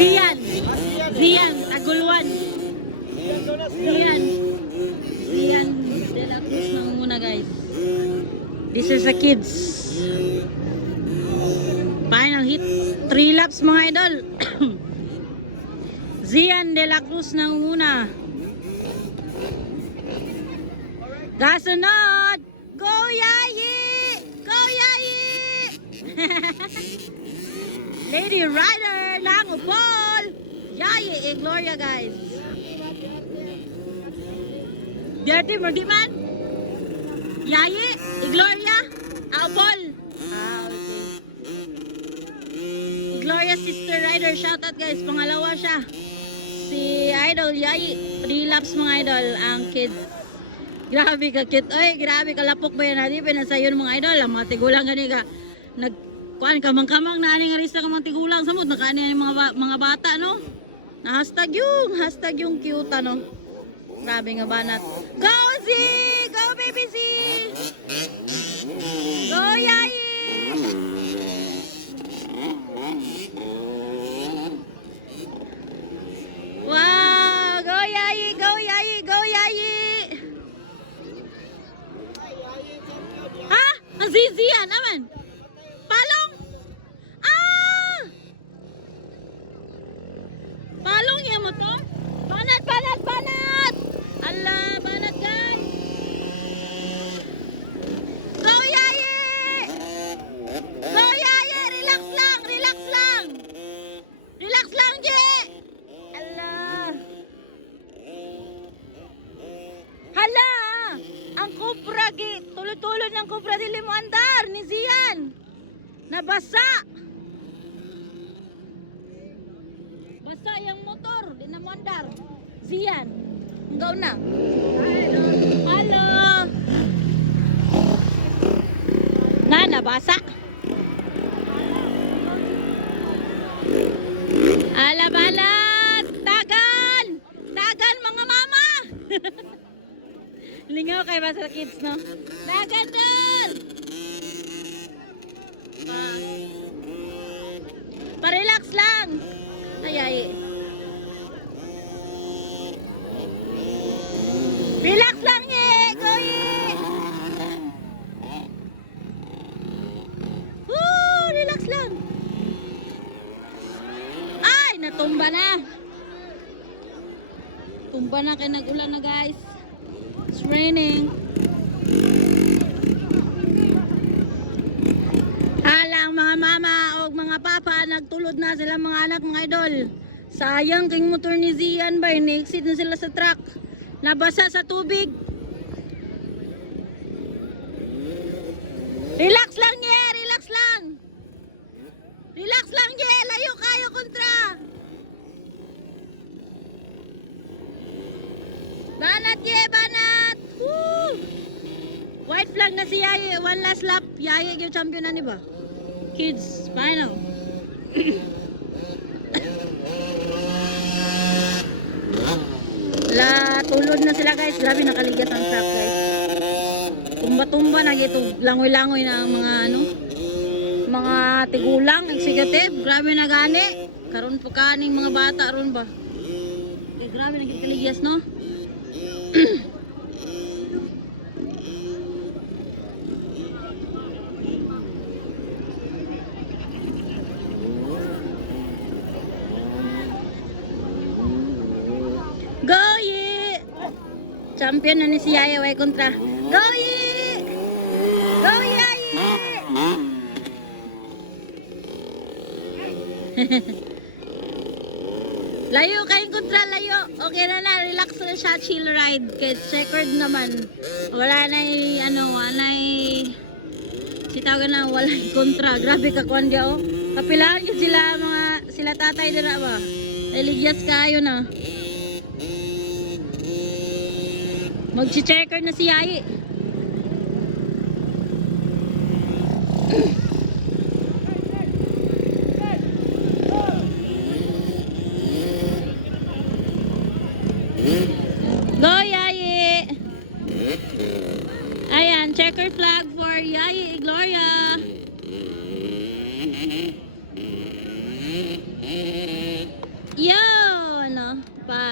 Zian. Zian, Taguluan. Zian. Zian de la Cruz muna guys. This is the kids. Final hit. 3 laps mga idol. Zian de la Cruz una. Gasunod! Go Yayi! Go Yayi! Lady Rider ng Upol! Yayi e Gloria guys. Dirty mo di man? Yayi e Gloria? Upol? Ah, okay. Gloria sister rider, shoutout guys. Pangalawa siya. Si Idol Yayi. 3 laps mga idol ang kids. Grabe ka cute. Oy, grabe ka lapok ba yan natin? Pinasayon mga idol. Ang mga tigulang gani ka. Nagkuhan kamang-kamang na aning arista ka mga tigulang. Samot, nakaani yung mga bata, no? Na hashtag yung cute, ano? Grabe nga banat. Go, Z! Go, baby Z! Go, Yayi! Wow! Go, Yayi! Go, Yayi! Go, Yayi! Ha? Ang zizian naman. Palong. Ah! Palong yung mo to? Banat, banat, banat! Ala, banat guys! Go Yayi! Go Yayi! Relax lang, relax lang! Relax lang, Ye! Ala! Hala! Ang Cobra, tulod-tulod ng Cobra dili mo andar ni Zian. Nabasa. Basa yung motor, di na mo andar. Zian. Hanggaw na. Hello. Hello. Nabasa. Alabalat. Dagan. Dagan mga mama. Lingaw kayo ba sa kids, no? Nagandal! Pa-relax lang! Ay. Relax lang, Ye! Go, Ye! Woo! Relax lang! Ay! Natumba na! Tumba na kaya nag-ulan na, guys. It's raining. Halang mga mama o mga papa, nagtulod na sila mga anak mga idol. Sayang king motor ni Zian ba, na-exit na sila sa truck. Nabasa sa tubig. Relax lang, Ye! Relax lang! Relax lang, Ye! Layo kayo kontra! Banat, Ye! Banat! Woo! White flag na si Yaye. One last lap. Yaye yung champion na, ba? Kids, final. La, tulod na sila guys. Grabe nakaligas ang truck guys. Tumba-tumba na ito. Langoy-langoy na ang mga ano. Mga tigulang, executive. Grabe na gani. Karon po kaning mga bata ron ba? Grabe nakikaligas no? Go Ye! Champion na ni si Yaya way kontra. Go Ye! Go Yayi! Layo kayong kontra, layo. Okay na, relax na siya, chill ride. Kaya checkered naman. Wala na ano, wala sitawagan na, wala kontra. Grabe ka kuan dia, oh. Kapilaan yun sila tatay dira ba? Religious kayo na. Magsi-checker na si Yayi. Go Yayi! Ayan, checker flag for Yayi Gloria. Yo! Ano? Bye.